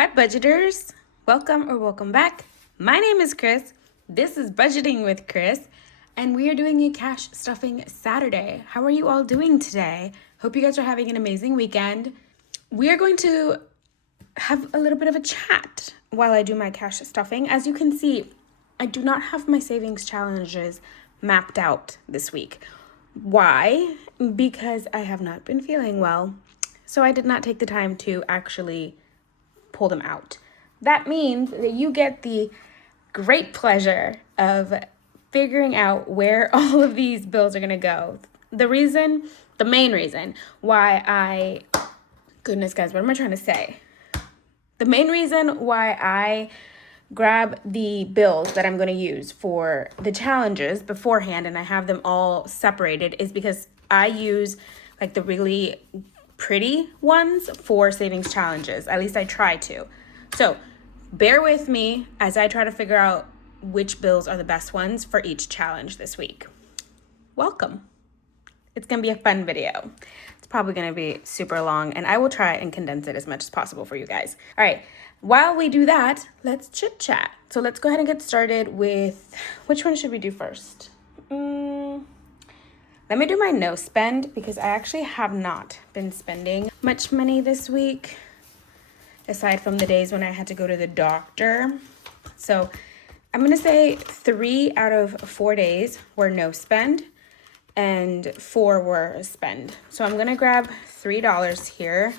Hi budgeters, welcome back. My name is Cris. This is Budgeting with Cris, and we are doing a cash stuffing Saturday. How are you all doing today? Hope you guys are having an amazing weekend. We are going to have a little bit of a chat while I do my cash stuffing. As you can see, I do not have my savings challenges mapped out this week. Why? Because I have not been feeling well. So I did not take the time to actually pull them out. That means that you get the great pleasure of figuring out where all of these bills are gonna go. The main reason why goodness guys, what am I trying to say? The main reason why I grab the bills that I'm gonna use for the challenges beforehand and I have them all separated is because I use like the really pretty ones for savings challenges. At least I try to. So bear with me as I try to figure out which bills are the best ones for each challenge this week. Welcome. It's gonna be a fun video. It's probably gonna be super long and I will try and condense it as much as possible for you guys. All right, while we do that, let's chit chat. So let's go ahead and get started with, which one should we do first? Let me do my no spend because I actually have not been spending much money this week, aside from the days when I had to go to the doctor. So I'm gonna say 3 out of 4 days were no spend and 4 were spend. So I'm gonna grab $3 here,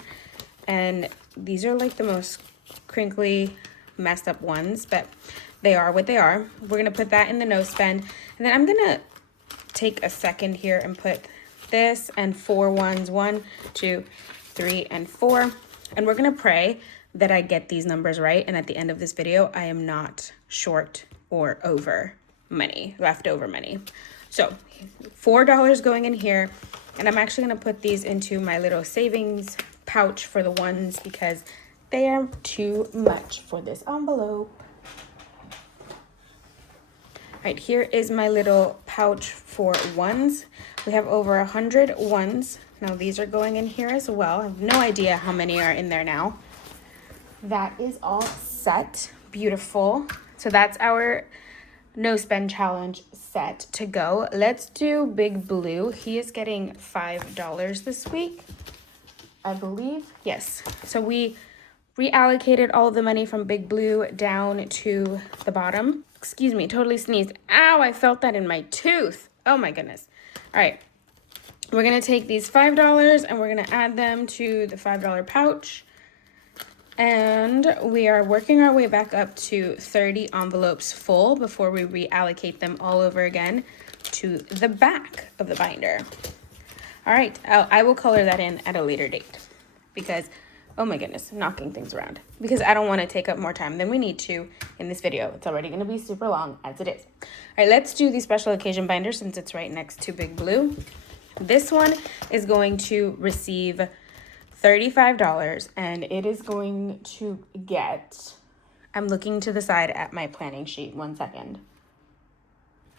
and these are like the most crinkly, messed up ones, but they are what they are. We're gonna put that in the no spend, and then I'm gonna take a second here and put this and 4 ones, 1, 2, 3, and 4. And we're gonna pray that I get these numbers right. And at the end of this video, I am not short or over money, leftover money. So $4 going in here. And I'm actually gonna put these into my little savings pouch for the ones because they are too much for this envelope. All right, here is my little pouch for ones. We have over 100 ones. Now these are going in here as well. I have no idea how many are in there now. That is all set, beautiful. So that's our no spend challenge set to go. Let's do Big Blue. He is getting $5 this week, I believe. Yes, so we reallocated all of the money from Big Blue down to the bottom. Excuse me, totally sneezed. Ow, I felt that in my tooth. Oh my goodness. All right, we're gonna take these $5 and we're gonna add them to the $5 pouch. And we are working our way back up to 30 envelopes full before we reallocate them all over again to the back of the binder. All right, I will color that in at a later date because, oh my goodness, knocking things around. Because I don't want to take up more time than we need to in this video. It's already going to be super long as it is. All right, let's do the special occasion binder since it's right next to Big Blue. This one is going to receive $35 and it is going to get, I'm looking to the side at my planning sheet, 1 second.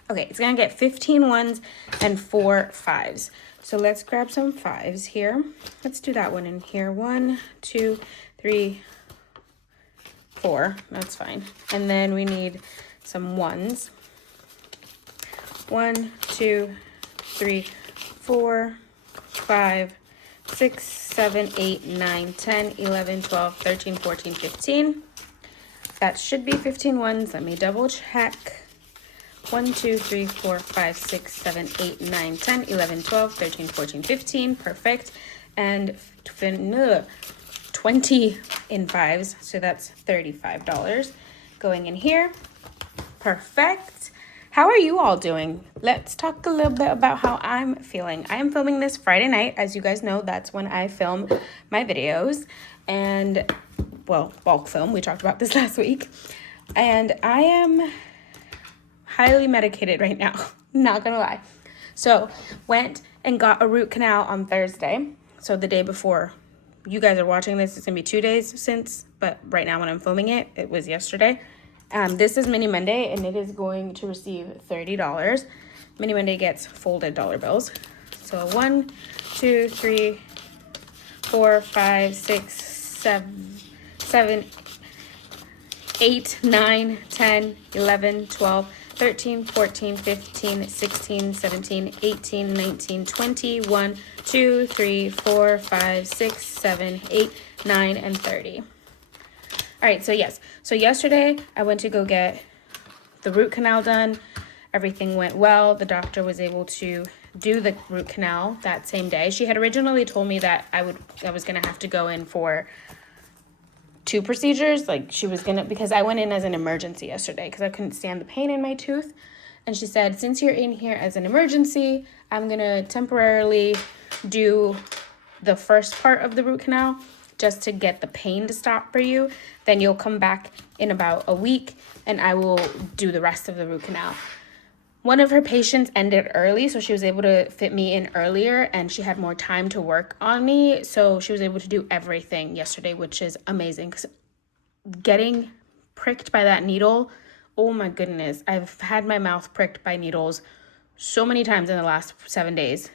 Okay, it's gonna get 15 ones and 4 5s. So let's grab some 5s here. Let's do that one in here. 1, 2, 3, 4. That's fine. And then we need some 1s. 1, 2, 3, 4, 5, 6, 7, 8, 9, 10, 11, 12, 13, 14, 15. That should be 15 ones. Let me double check. 1, 2, 3, 4, 5, 6, 7, 8, 9, 10, 11, 12, 13, 14, 15. Perfect. And 20 in 5s. So that's $35 going in here. Perfect. How are you all doing? Let's talk a little bit about how I'm feeling. I am filming this Friday night. As you guys know, that's when I film my videos. And, well, bulk film. We talked about this last week. And I am highly medicated right now, not gonna lie. So went and got a root canal on Thursday. So the day before you guys are watching this, it's gonna be 2 days since, but right now when I'm filming it, it was yesterday. This is Mini Monday and it is going to receive $30. Mini Monday gets folded dollar bills. So 1, 2, 3, 4, 5, 6, 7, 8, 9, 10, 11, 12, 13, 14, 15, 16, 17, 18, 19, 20, 1, 2, 3, 4, 5, 6, 7, 8, 9, and 30. All right, so yes. So yesterday I went to go get the root canal done. Everything went well. The doctor was able to do the root canal that same day. She had originally told me that I was gonna have to go in for 2 procedures. Like she was gonna, because I went in as an emergency yesterday because I couldn't stand the pain in my tooth. And she said, since you're in here as an emergency, I'm gonna temporarily do the first part of the root canal just to get the pain to stop for you. Then you'll come back in about a week and I will do the rest of the root canal. One of her patients ended early, so she was able to fit me in earlier and she had more time to work on me. So she was able to do everything yesterday, which is amazing because getting pricked by that needle, oh my goodness. I've had my mouth pricked by needles so many times in the last 7 days.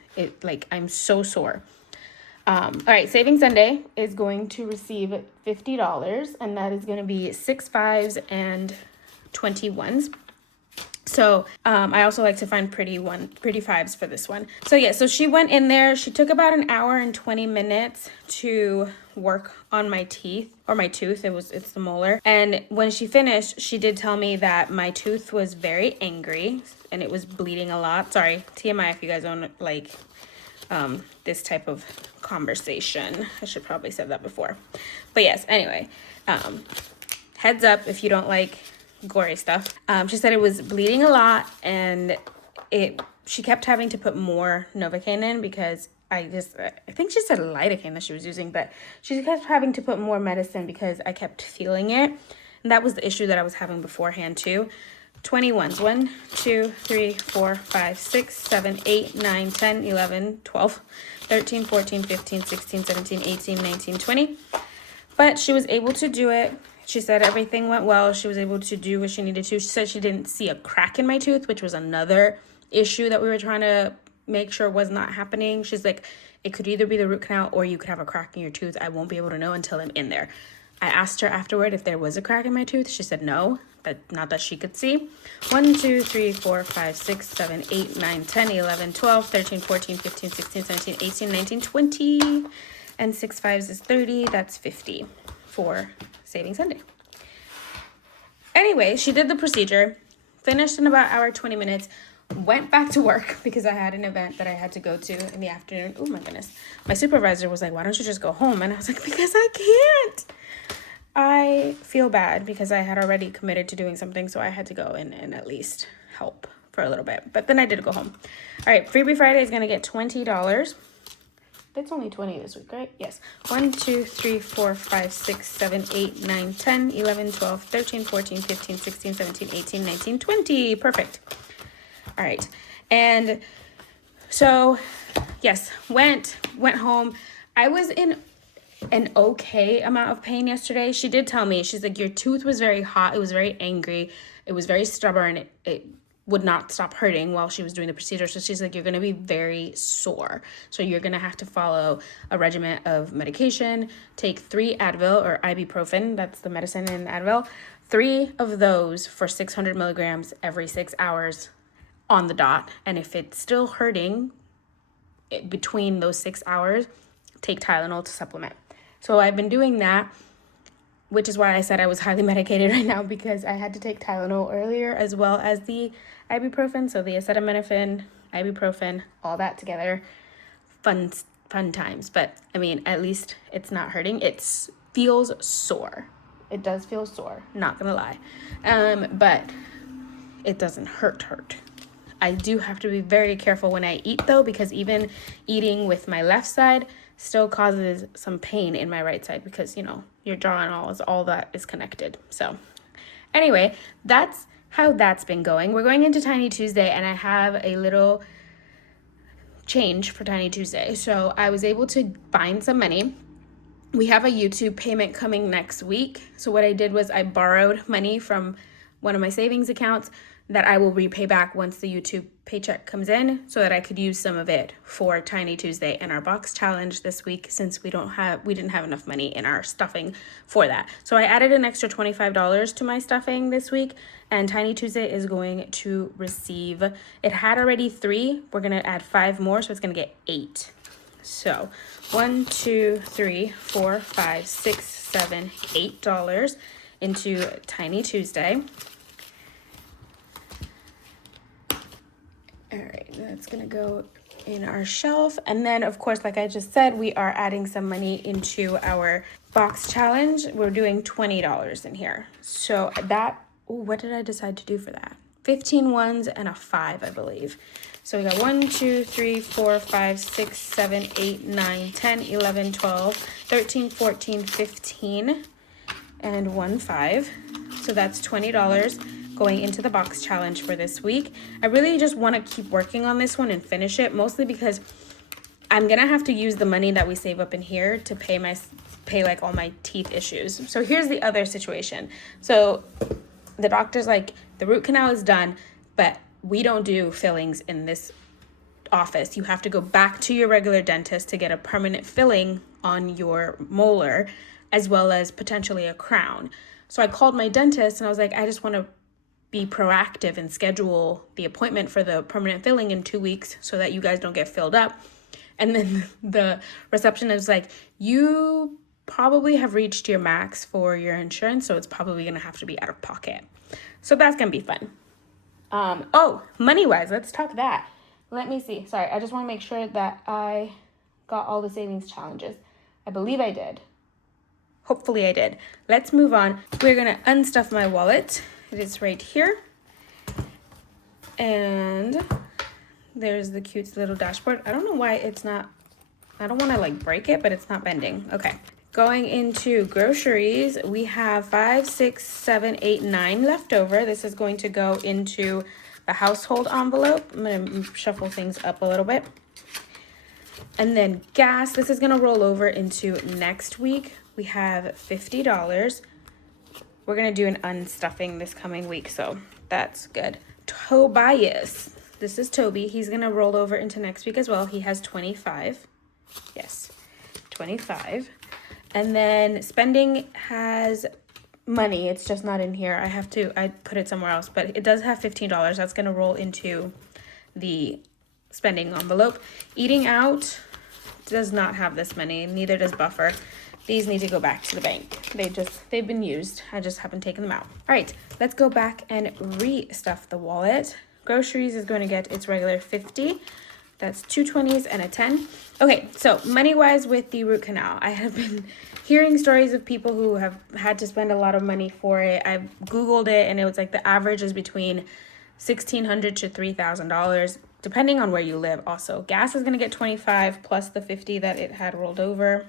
I'm so sore. All right, Saving Sunday is going to receive $50 and that is going to be 6 5s and 20 1s. So I also like to find pretty 5s for this one. So yeah, so she went in there. She took about an hour and 20 minutes to work on my teeth or my tooth. It's the molar. And when she finished, she did tell me that my tooth was very angry and it was bleeding a lot. Sorry, TMI if you guys don't like this type of conversation. I should probably said that before. But yes, anyway, heads up if you don't like gory stuff. She said it was bleeding a lot and she kept having to put more Novocaine in because I think she said lidocaine that she was using, but she kept having to put more medicine because I kept feeling it. And that was the issue that I was having beforehand too. 21s, 1, 2, 3, 4, 5, 6, 7, 8, 9, 10, 11, 12, 13, 14, 15, 16, 17, 18, 19, 20. But she was able to do it. She said everything went well. She was able to do what she needed to. She said she didn't see a crack in my tooth, which was another issue that we were trying to make sure was not happening. She's like, it could either be the root canal or you could have a crack in your tooth. I won't be able to know until I'm in there. I asked her afterward if there was a crack in my tooth. She said no, but not that she could see. 1, 2, 3, 4, 5, 6, 7, 8, 9, 10, 11, 12, 13, 14, 15, 16, 17, 18, 19, 20. And 6 5s is 30. That's 50 for Saving Sunday. Anyway, she did the procedure, finished in about hour 20 minutes, went back to work because I had an event that I had to go to in the afternoon. Oh my goodness. My supervisor was like, why don't you just go home? And I was like, because I can't. I feel bad because I had already committed to doing something, so I had to go in and at least help for a little bit. But then I did go home. All right, Freebie Friday is going to get $20. It's only 20 this week, right? Yes. 1, 2, 3, 4, 5, 6, 7, 8, 9, 10, 11, 12, 13, 14, 15, 16, 17, 18, 19, 20. Perfect. All right. And so, yes, went home. I was in an okay amount of pain yesterday. She did tell me, she's like, your tooth was very hot. It was very angry. It was very stubborn. It would not stop hurting while she was doing the procedure. So she's like, you're going to be very sore. So you're going to have to follow a regimen of medication, take 3 Advil or ibuprofen. That's the medicine in Advil. 3 of those for 600 milligrams every 6 hours on the dot. And if it's still hurting between those 6 hours, take Tylenol to supplement. So I've been doing that, which is why I said I was highly medicated right now, because I had to take Tylenol earlier as well as the ibuprofen. So the acetaminophen, ibuprofen, all that together. Fun times. But I mean, at least it's not hurting. It feels sore. It does feel sore, not gonna lie. But it doesn't hurt. I do have to be very careful when I eat though, because even eating with my left side still causes some pain in my right side, because you know, your jaw and all that is connected. So anyway, that's how that's been going. We're going into Tiny Tuesday and I have a little change for Tiny Tuesday. So I was able to find some money. We have a YouTube payment coming next week. So what I did was I borrowed money from one of my savings accounts that I will repay back once the YouTube paycheck comes in, so that I could use some of it for Tiny Tuesday and our box challenge this week, since we didn't have enough money in our stuffing for that. So I added an extra $25 to my stuffing this week, and Tiny Tuesday is going to receive, it had already 3, we're gonna add 5 more, so it's gonna get 8. So 1, 2, 3, 4, 5, 6, 7, $8 into Tiny Tuesday. All right, that's gonna go in our shelf. And then of course, like I just said, we are adding some money into our box challenge. We're doing $20 in here. So that, what did I decide to do for that? 15 ones and a 5, I believe. So we got 1, 2, 3, 4, 5, 6, 7, 8, 9, 10, 11, 12, 13, 14, 15, and 1 5. So that's $20 going into the box challenge for this week. I really just want to keep working on this one and finish it, mostly because I'm gonna have to use the money that we save up in here to pay like all my teeth issues. So here's the other situation. So the doctor's like, the root canal is done, but we don't do fillings in this office. You have to go back to your regular dentist to get a permanent filling on your molar, as well as potentially a crown. So I called my dentist and I was like, I just want to be proactive and schedule the appointment for the permanent filling in 2 weeks so that you guys don't get filled up. And then the receptionist was like, you probably have reached your max for your insurance, so it's probably gonna have to be out of pocket. So that's gonna be fun. Oh, money-wise, let's talk that. Let me see. Sorry, I just want to make sure that I got all the savings challenges. I believe I did. Hopefully I did. Let's move on. We're gonna unstuff my wallet. It is right here. And there's the cute little dashboard. I don't know why it's not, I don't want to like break it, but it's not bending. Okay. Going into groceries, we have 5, 6, 7, 8, 9 left over. This is going to go into the household envelope. I'm going to shuffle things up a little bit. And then gas, this is going to roll over into next week. We have $50. We're going to do an unstuffing this coming week, so that's good. Tobias, this is Toby. He's going to roll over into next week as well. He has 25. Yes, 25. And then spending has money. It's just not in here. I put it somewhere else, but it does have $15. That's going to roll into the spending envelope. Eating out does not have this money. Neither does buffer. These need to go back to the bank. They've been used. I just haven't taken them out. All right, let's go back and re-stuff the wallet. Groceries is going to get its regular 50. That's 2 20s and a 10. Okay, so money-wise with the root canal, I have been hearing stories of people who have had to spend a lot of money for it. I've Googled it, and it was like the average is between $1,600 to $3,000, depending on where you live. Also, gas is going to get 25 plus the 50 that it had rolled over.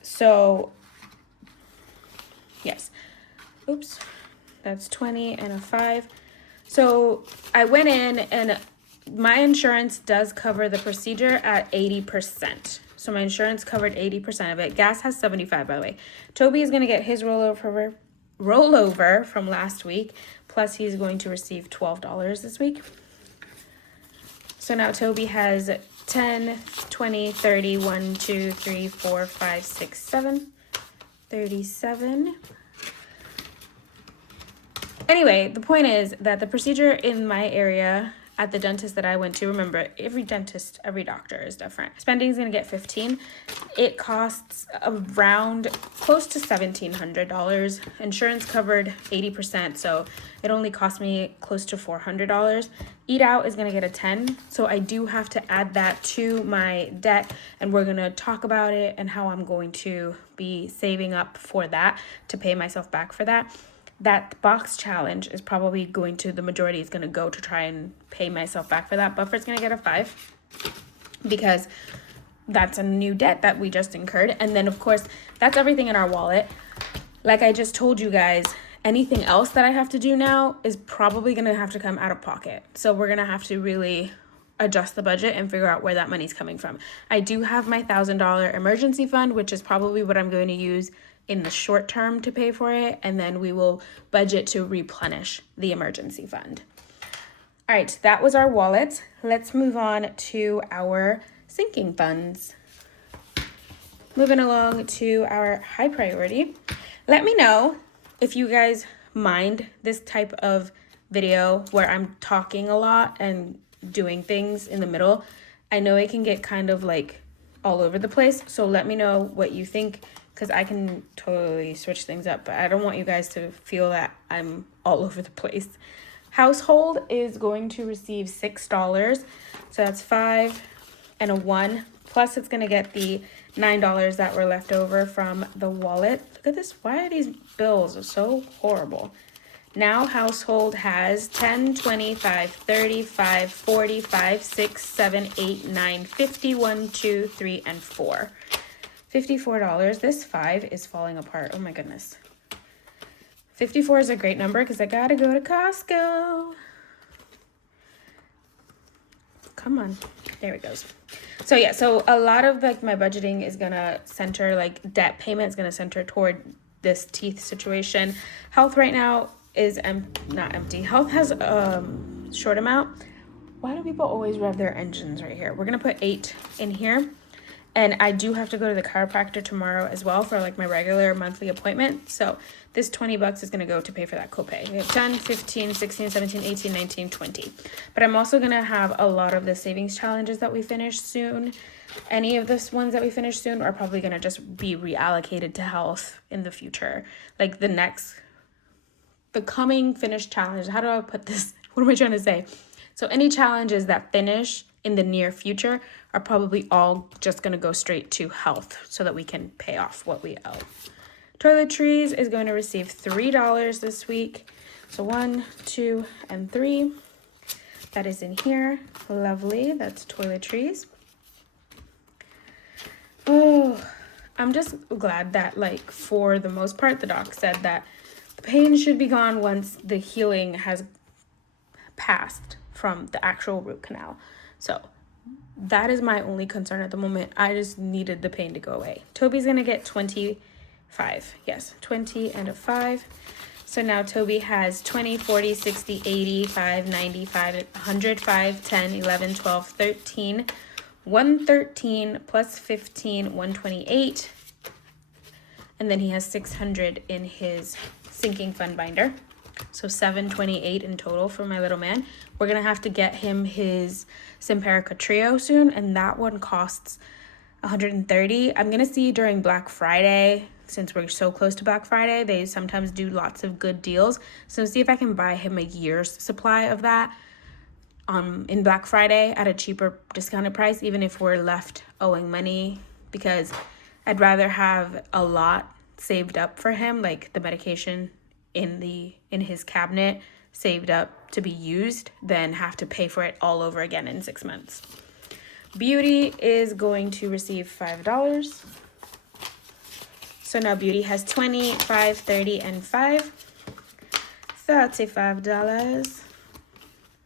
So yes, oops, that's 20 and a 5. So I went in, and my insurance does cover the procedure at 80%. So my insurance covered 80% of it. Gas has 75, by the way. Toby is going to get his rollover from last week, plus he's going to receive $12 this week. So now Toby has 10, 20, 30, 1, 2, 3, 4, 5, 6, 7, 37. Anyway, the point is that the procedure in my area at the dentist that I went to, remember, every dentist, every doctor is different. Spending is going to get 15. It costs around close to $1,700. Insurance covered 80%, so it only cost me close to $400. Eat out is going to get a 10, so I do have to add that to my debt, and we're going to talk about it and how I'm going to be saving up for that to pay myself back for that. That box challenge is probably going to, the majority is going to go to try and pay myself back for that. Buffer's going to get a 5 because that's a new debt that we just incurred. And then of course, that's everything in our wallet. Like I just told you guys, anything else that I have to do now is probably going to have to come out of pocket. So we're going to have to really adjust the budget and figure out where that money's coming from. I do have my $1,000 emergency fund, which is probably what I'm going to use in the short term to pay for it, and then we will budget to replenish the emergency fund. All right, that was our wallet. Let's move on to our sinking funds. Moving along to our high priority. Let me know if you guys mind this type of video where I'm talking a lot and doing things in the middle. I know it can get kind of like all over the place, so let me know what you think, because I can totally switch things up, but I don't want you guys to feel that I'm all over the place. Household is going to receive $6, so that's 5 and a 1, plus it's going to get the $9 that were left over from the wallet. Look at this. Why are these bills so horrible? Now household has 10, 25, 35, 45, 6, 7, 8, 9, 50, 1, 2, 3, and 4. $54. This 5 is falling apart. Oh my goodness. 54 is a great number because I gotta go to Costco. Come on. There it goes. So yeah, so a lot of like my budgeting is gonna center, like debt payment is gonna center toward this teeth situation. Health right now is not empty. Health has short amount. Why do people always rev their engines right here? We're gonna put 8 in here. And I do have to go to the chiropractor tomorrow as well for like my regular monthly appointment. So this $20 is gonna go to pay for that copay. We have 10, 15, 16, 17, 18, 19, 20. But I'm also gonna have a lot of the savings challenges that we finish soon. Any of the ones that we finish soon are probably gonna just be reallocated to health in the future. Like the coming finish challenge. How do I put this? What am I trying to say? So any challenges that finish in the near future are probably all just going to go straight to health so that we can pay off what we owe. Toiletries is going to receive $3 this week. So 1, 2, and 3. That is in here. Lovely. That's toiletries. Oh, I'm just glad that, like, for the most part, the doc said that the pain should be gone once the healing has passed from the actual root canal. So that is my only concern at the moment. I just needed the pain to go away. Toby's going to get 25. Yes, 20 and a 5. So now Toby has 20, 40, 60, 80, 5, 95, 105, 10, 11, 12, 13, 113 plus 15, 128. And then he has 600 in his sinking fund binder. So 728 in total for my little man. We're going to have to get him his Simparica Trio soon, and that one costs $130. I'm going to see during Black Friday, since we're so close to Black Friday, they sometimes do lots of good deals. So see if I can buy him a year's supply of that in Black Friday at a cheaper discounted price, even if we're left owing money, because I'd rather have a lot saved up for him, like the medication in his cabinet saved up to be used, than have to pay for it all over again in 6 months. Beauty is going to receive $5. So now Beauty has 20, 5, 30, and 5. $35.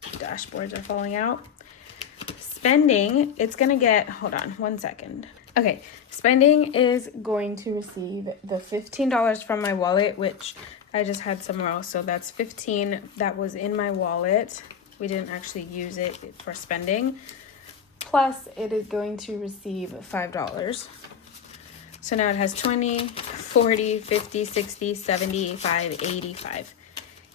Dashboards are falling out. Spending, it's gonna get, hold on 1 second. Okay, spending is going to receive the $15 from my wallet, which I just had somewhere else. So that's 15 that was in my wallet. We didn't actually use it for spending. Plus it is going to receive $5. So now it has 20, 40, 50, 60, 70, 85, 85.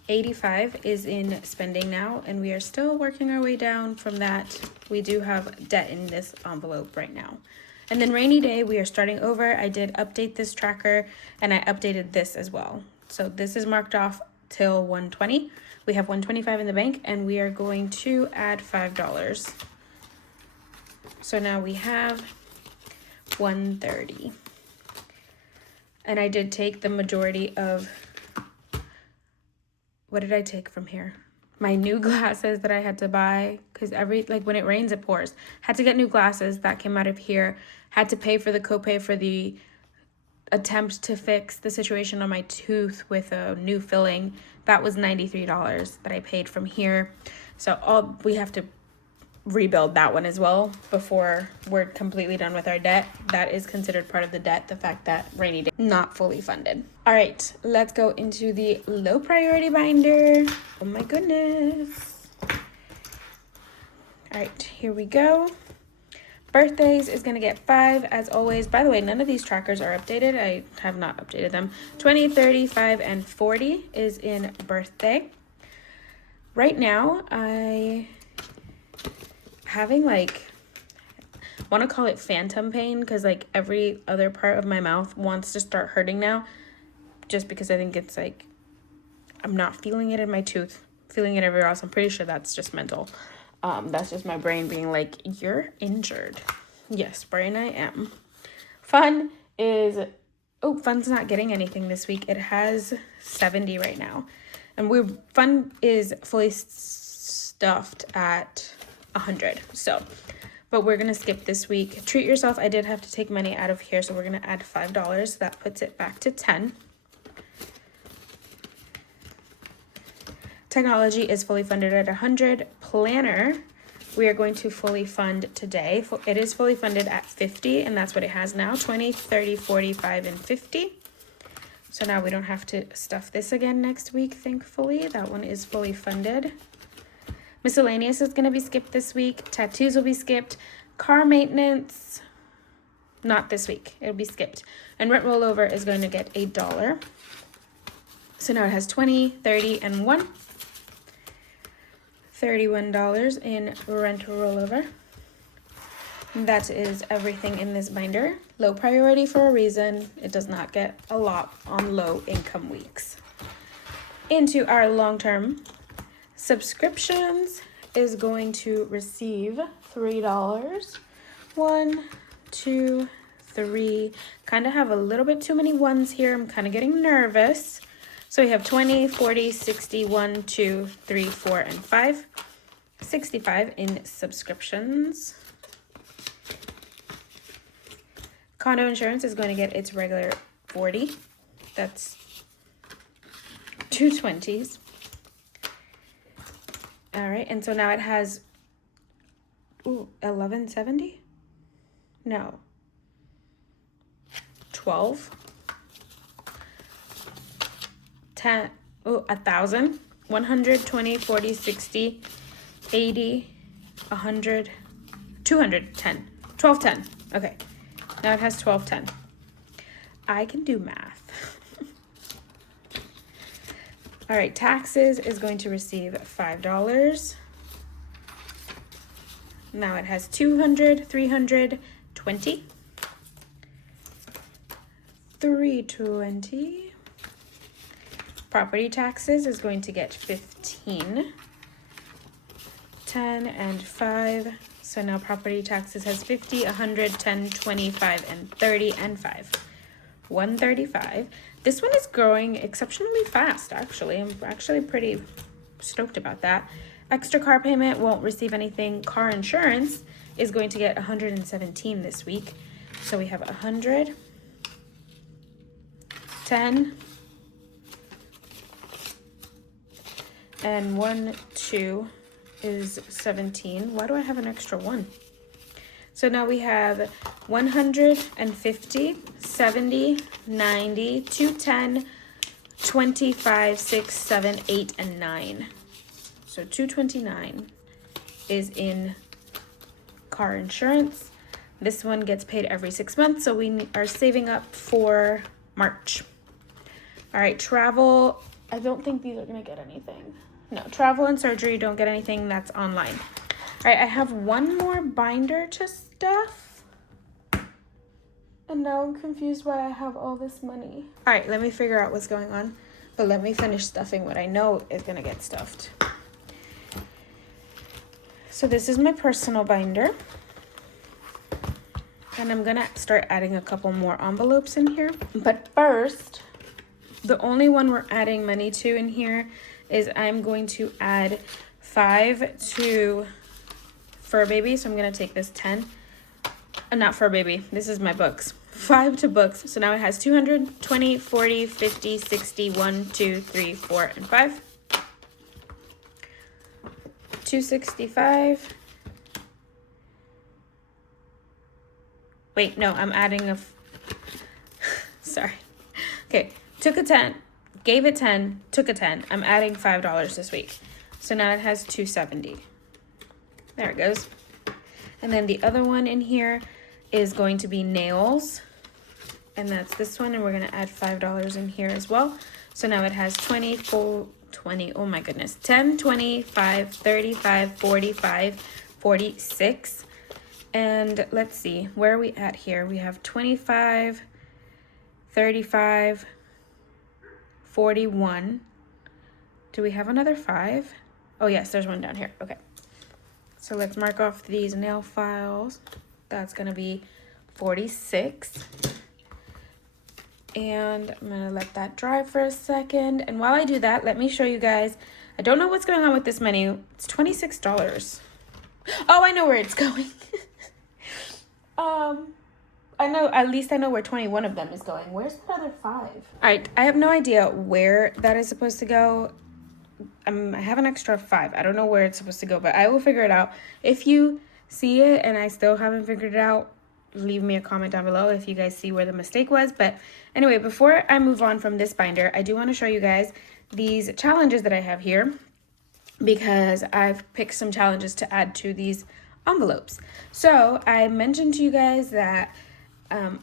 85 is in spending now, and we are still working our way down from that. We do have debt in this envelope right now. And then rainy day, we are starting over. I did update this tracker, and I updated this as well. So this is marked off till 120. We have 125 in the bank, and we are going to add $5. So now we have 130. And I did take the majority of, what did I take from here? My new glasses that I had to buy, because when it rains, it pours. Had to get new glasses. That came out of here. Had to pay for the copay for the attempt to fix the situation on my tooth with a new filling. That was $93 that I paid from here. So we have to rebuild that one as well before we're completely done with our debt. That is considered part of the debt, the fact that rainy day not fully funded. All right, let's go into the low priority binder. Oh my goodness. All right, here we go. Birthdays is going to get 5 as always. By the way, none of these trackers are updated. I have not updated them. 20, 30, 5, and 40 is in birthday. Right now, I having like, I want to call it phantom pain because like every other part of my mouth wants to start hurting now, just because I think it's like I'm not feeling it in my tooth, feeling it everywhere else. I'm pretty sure that's just mental. That's just my brain being like, you're injured. Yes, brain, I am. Fun is, oh, Fun's not getting anything this week. It has 70 right now. And Fun is fully stuffed at 100. So, but we're going to skip this week. Treat yourself. I did have to take money out of here, so we're going to add $5. That puts it back to 10. Technology is fully funded at 100. Planner, we are going to fully fund today. It is fully funded at 50, and that's what it has now. 20, 30, 45, and 50. So now we don't have to stuff this again next week, thankfully. That one is fully funded. Miscellaneous is going to be skipped this week. Tattoos will be skipped. Car maintenance, not this week. It'll be skipped. And rent rollover is going to get $1. So now it has 20, 30, and 1. $31 in rent rollover. That is everything in this binder. Low priority for a reason. It does not get a lot on low income weeks. Into our long-term subscriptions is going to receive $3. 1, 2, 3. Kind of have a little bit too many ones here. I'm kind of getting nervous. So we have 20, 40, 60, 1, 2, 3, 4, and 5. 65 in subscriptions. Condo insurance is going to get its regular 40. That's 2 20s. All right, and so now it has 1170? No. 12. 10, 1,000, 120, 40, 60, 80, 100, 210, 1210. Okay, now it has 1210. I can do math. All right, taxes is going to receive $5. Now it has 200, 320, 320. Property taxes is going to get 15, 10, and 5. So now property taxes has 50, 100, 10, 25, and 30, and 5. 135. This one is growing exceptionally fast, actually. I'm actually pretty stoked about that. Extra car payment won't receive anything. Car insurance is going to get 117 this week. So we have 100, 10, and 1, 2 is 17. Why do I have an extra 1? So now we have 150, 70, 90, 210, 25, 6, 7, 8, and 9. So 229 is in car insurance. This one gets paid every 6 months, so we are saving up for March. All right, travel. I don't think these are gonna get anything. No, travel and surgery don't get anything. That's online. All right, I have one more binder to stuff. And now I'm confused why I have all this money. All right, let me figure out what's going on. But let me finish stuffing what I know is gonna get stuffed. So this is my personal binder. And I'm gonna start adding a couple more envelopes in here. But first, the only one we're adding money to in here is I'm going to add 5 to Fur Baby. So I'm gonna take this 10. Not Fur Baby, this is my books. 5 to books. So now it has 200, 20, 40, 50, 60, 1, 2, 3, 4, and 5. 265, Wait, no, I'm adding a, sorry. Okay, took a 10, gave it 10, took a 10. I'm adding $5 this week. So now it has 270. There it goes. And then the other one in here is going to be nails. And that's this one, and we're gonna add $5 in here as well. So now it has 20, oh my goodness, 10, 25, 35, 45, 46. And let's see, where are we at here? We have 25, 35, 41. Do we have another 5? Oh yes, there's one down here, okay. So let's mark off these nail files. That's gonna be 46. And I'm gonna let that dry for a second. And while I do that, let me show you guys. I don't know what's going on with this menu. It's $26. Oh, I know where it's going. I know, at least I know where 21 of them is going. Where's the other 5? All right, I have no idea where that is supposed to go. I have an extra 5. I don't know where it's supposed to go, but I will figure it out. If you see it and I still haven't figured it out, leave me a comment down below if you guys see where the mistake was. But anyway, before I move on from this binder, I do want to show you guys these challenges that I have here, because I've picked some challenges to add to these envelopes. So I mentioned to you guys that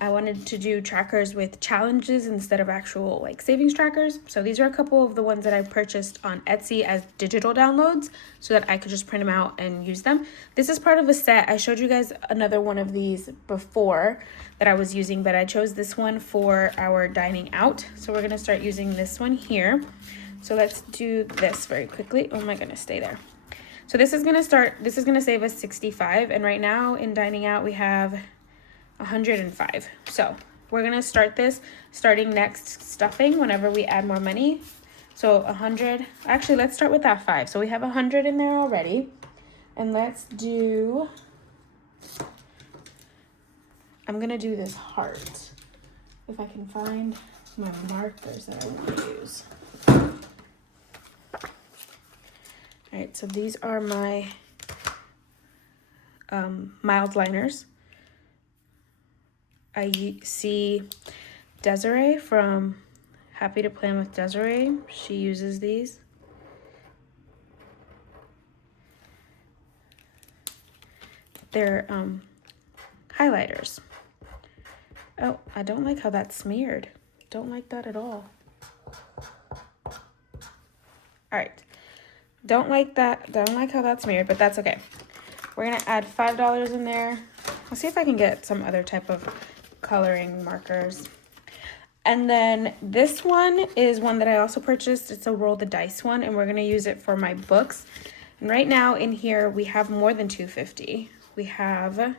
I wanted to do trackers with challenges instead of actual like savings trackers. So these are a couple of the ones that I purchased on Etsy as digital downloads so that I could just print them out and use them. This is part of a set. I showed you guys another one of these before that I was using, but I chose this one for our dining out. So we're gonna start using this one here. So let's do this very quickly. Oh my goodness, stay there. So this is gonna save us 65, and right now in dining out we have 105. So we're gonna start this starting next stuffing whenever we add more money. So 100, actually let's start with that 5. So we have 100 in there already. And let's do, I'm gonna do this heart. If I can find my markers that I want to use. All right, so these are my mild liners. I see Desiree from Happy to Plan with Desiree. She uses these. They're highlighters. Oh, I don't like how that's smeared. Don't like that at all. All right. Don't like that. Don't like how that's smeared, but that's okay. We're gonna add $5 in there. I'll see if I can get some other type of coloring markers. And then this one is one that I also purchased. It's a roll the dice one, and we're gonna use it for my books. And right now in here we have more than 250. We have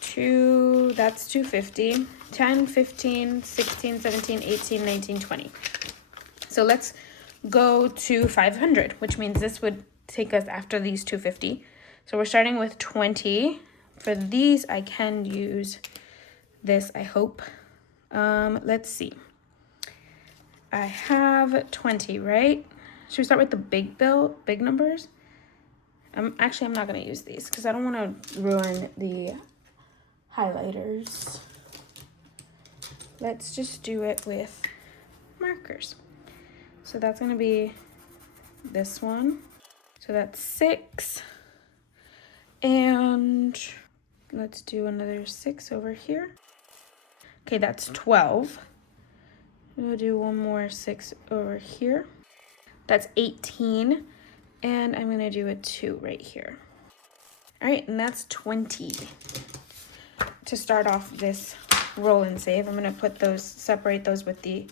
that's 250, 10, 15, 16, 17, 18, 19, 20. So let's go to 500, which means this would take us after these 250. So we're starting with 20. For these, I can use this, I hope. Let's see. I have 20, right? Should we start with the big numbers? I'm not gonna use these because I don't wanna ruin the highlighters. Let's just do it with markers. So that's gonna be this one. So that's 6. And let's do another 6 over here. Okay, that's 12. We'll do one more 6 over here. That's 18. And I'm gonna do a 2 right here. All right, and that's 20. To start off this roll and save, I'm gonna separate those with the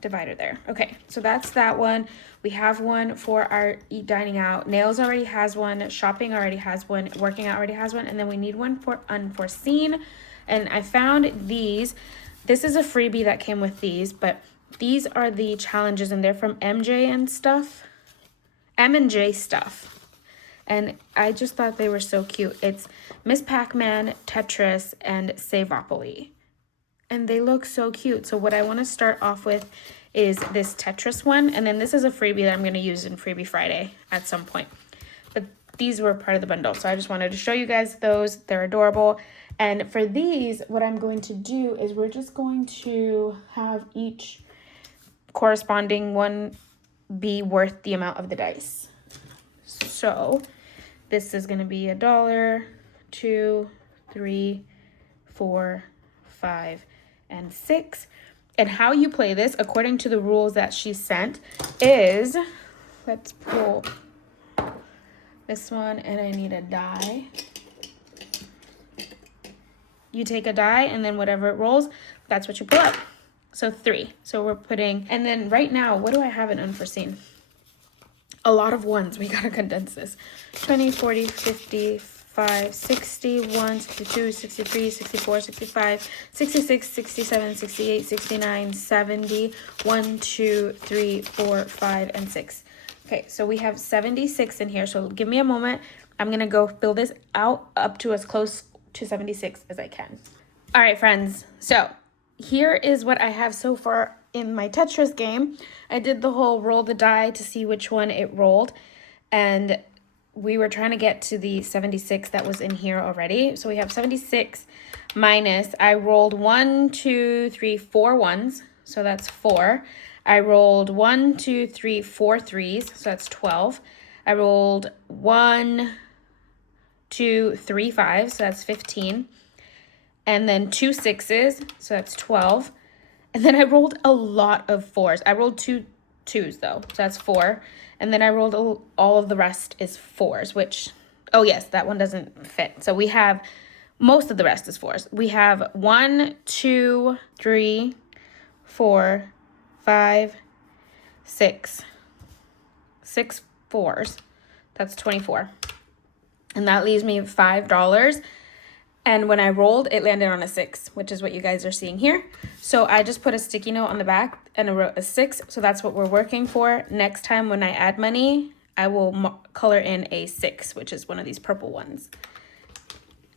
divider there. Okay, so that's that one. We have one for our dining out. Nails already has one. Shopping already has one. Working out already has one. And then we need one for unforeseen. And I found these. This is a freebie that came with these, but these are the challenges, and they're from M&J Stuff. And I just thought they were so cute. It's Miss Pac-Man, Tetris, and Savopoly. And they look so cute. So what I want to start off with is this Tetris one. And then this is a freebie that I'm going to use in Freebie Friday at some point. But these were part of the bundle. So I just wanted to show you guys those. They're adorable. And for these, what I'm going to do is we're just going to have each corresponding one be worth the amount of the dice. So this is going to be $1, 2, 3, 4, 5, and 6. And how you play this, according to the rules that she sent, is, let's pull this one, and I need a die. You take a die, and then whatever it rolls, that's what you pull up. So 3. So we're putting, and then right now, what do I have in unforeseen? A lot of ones. We gotta condense this. 20, 40, 50, 65, 61, 62, 63, 64, 65, 66, 67, 68, 69, 70, 1, 2, 3, 4, 5, and 6. Okay, so we have 76 in here. So give me a moment. I'm gonna go fill this out up to as close to 76 as I can. All right, friends. So here is what I have so far in my Tetris game. I did the whole roll the die to see which one it rolled, and we were trying to get to the 76 that was in here already. So we have 76 minus, I rolled 1, 2, 3, 4 ones. So that's 4. I rolled 1, 2, 3, 4 threes. So that's 12. I rolled 1, 2, 3 fives. So that's 15. And then 2 sixes. So that's 12. And then I rolled a lot of 4s. I rolled 2 2s though. So that's 4. And then I rolled all of the rest is 4s, which, oh yes, that one doesn't fit. So we have, most of the rest is 4s. We have 1, 2, 3, 4, 5, 6. 6 4s. That's 24. And that leaves me $5. And when I rolled, it landed on a 6, which is what you guys are seeing here. So I just put a sticky note on the back and I wrote a 6. So that's what we're working for. Next time when I add money, I will color in a 6, which is one of these purple ones.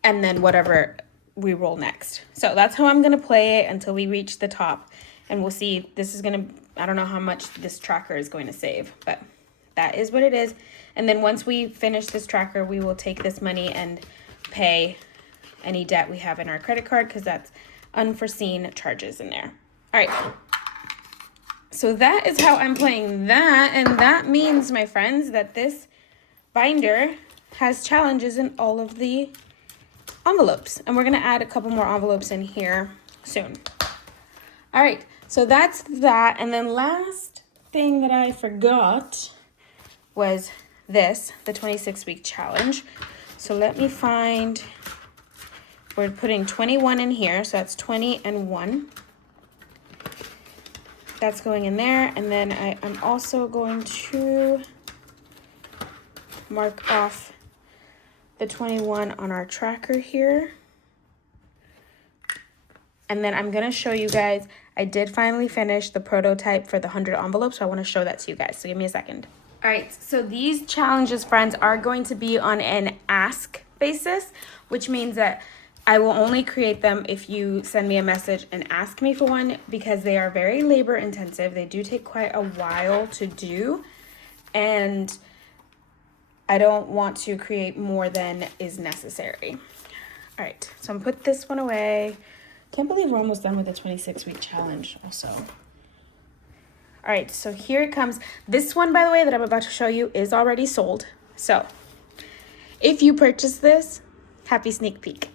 And then whatever we roll next. So that's how I'm going to play it until we reach the top. And we'll see. This is going to, I don't know how much this tracker is going to save, but that is what it is. And then once we finish this tracker, we will take this money and pay any debt we have in our credit card, because that's unforeseen charges in there. All right. So that is how I'm playing that. And that means, my friends, that this binder has challenges in all of the envelopes. And we're going to add a couple more envelopes in here soon. All right. So that's that. And then last thing that I forgot was this, the 26-week challenge. So let me find, we're putting 21 in here. So that's 20 and 1. That's going in there. And then I'm also going to mark off the 21 on our tracker here. And then I'm going to show you guys, I did finally finish the prototype for the 100 envelopes. So I want to show that to you guys. So give me a second. All right. So these challenges, friends, are going to be on an ask basis, which means that I will only create them if you send me a message and ask me for one, because they are very labor intensive. They do take quite a while to do. And I don't want to create more than is necessary. All right. So I'm put this one away. Can't believe we're almost done with the 26-week challenge also. All right, so here it comes. This one, by the way, that I'm about to show you is already sold. So if you purchase this, happy sneak peek.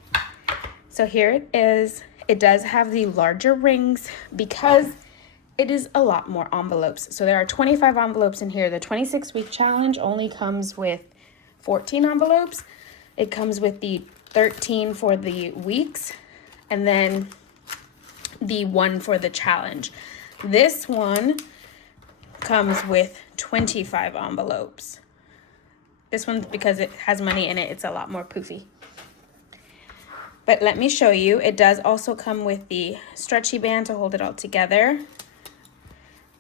So here it is. It does have the larger rings because it is a lot more envelopes. So there are 25 envelopes in here. The 26-week challenge only comes with 14 envelopes. It comes with the 13 for the weeks, and then the 1 for the challenge. This one comes with 25 envelopes. This one, because it has money in it, it's a lot more poofy. But let me show you. It does also come with the stretchy band to hold it all together.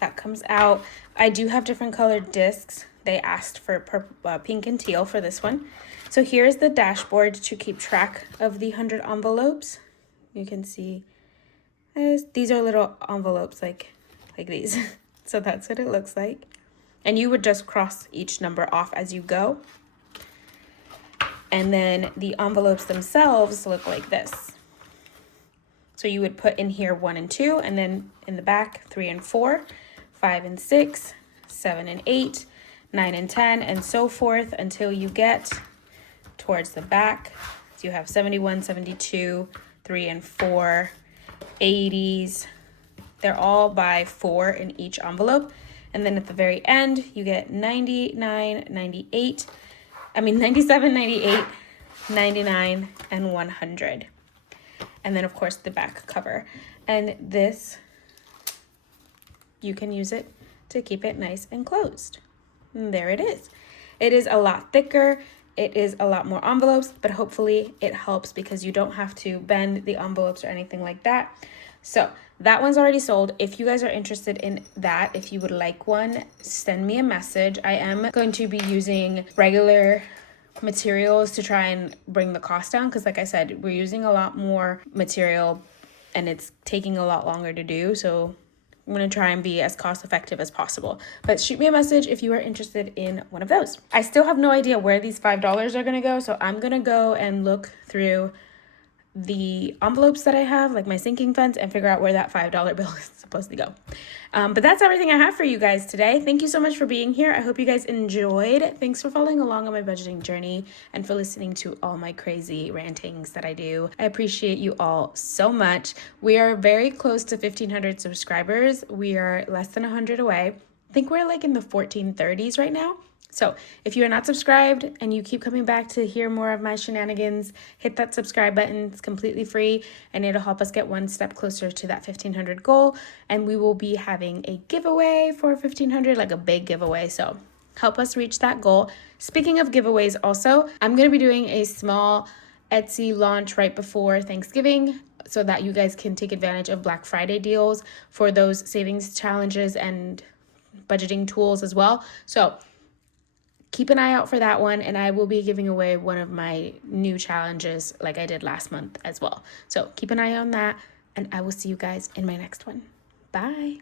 That comes out. I do have different colored discs. They asked for purple, pink and teal for this one. So here's the dashboard to keep track of the 100 envelopes. You can see these are little envelopes like these. So that's what it looks like. And you would just cross each number off as you go. And then the envelopes themselves look like this. So you would put in here 1 and 2, and then in the back 3 and 4, 5 and 6, 7 and 8, 9 and 10, and so forth until you get towards the back. So you have 71, 72, 3 and 4, 80s. They're all by 4 in each envelope. And then at the very end, you get 99, 98, 97, 98, 99, and 100. And then of course the back cover. And this, you can use it to keep it nice and closed. And there it is. It is a lot thicker. It is a lot more envelopes, but hopefully it helps because you don't have to bend the envelopes or anything like that. So that one's already sold. If you guys are interested in that, if you would like one, send me a message. I am going to be using regular materials to try and bring the cost down, because like I said, we're using a lot more material and it's taking a lot longer to do. So I'm going to try and be as cost effective as possible. But shoot me a message if you are interested in one of those. I still have no idea where these $5 are going to go, so I'm going to go and look through the envelopes that I have, like my sinking funds, and figure out where that $5 bill is supposed to go. But that's everything I have for you guys today. Thank you so much for being here. I hope you guys enjoyed. Thanks for following along on my budgeting journey and for listening to all my crazy rantings that I do. I appreciate you all so much. We are very close to 1,500 subscribers. We are less than 100 away. I think we're like in the 1430s right now. So if you are not subscribed and you keep coming back to hear more of my shenanigans, hit that subscribe button. It's completely free and it'll help us get one step closer to that 1,500 goal. And we will be having a giveaway for 1,500, like a big giveaway. So help us reach that goal. Speaking of giveaways also, I'm going to be doing a small Etsy launch right before Thanksgiving so that you guys can take advantage of Black Friday deals for those savings challenges and budgeting tools as well. So keep an eye out for that one, and I will be giving away one of my new challenges like I did last month as well. So keep an eye on that, and I will see you guys in my next one. Bye.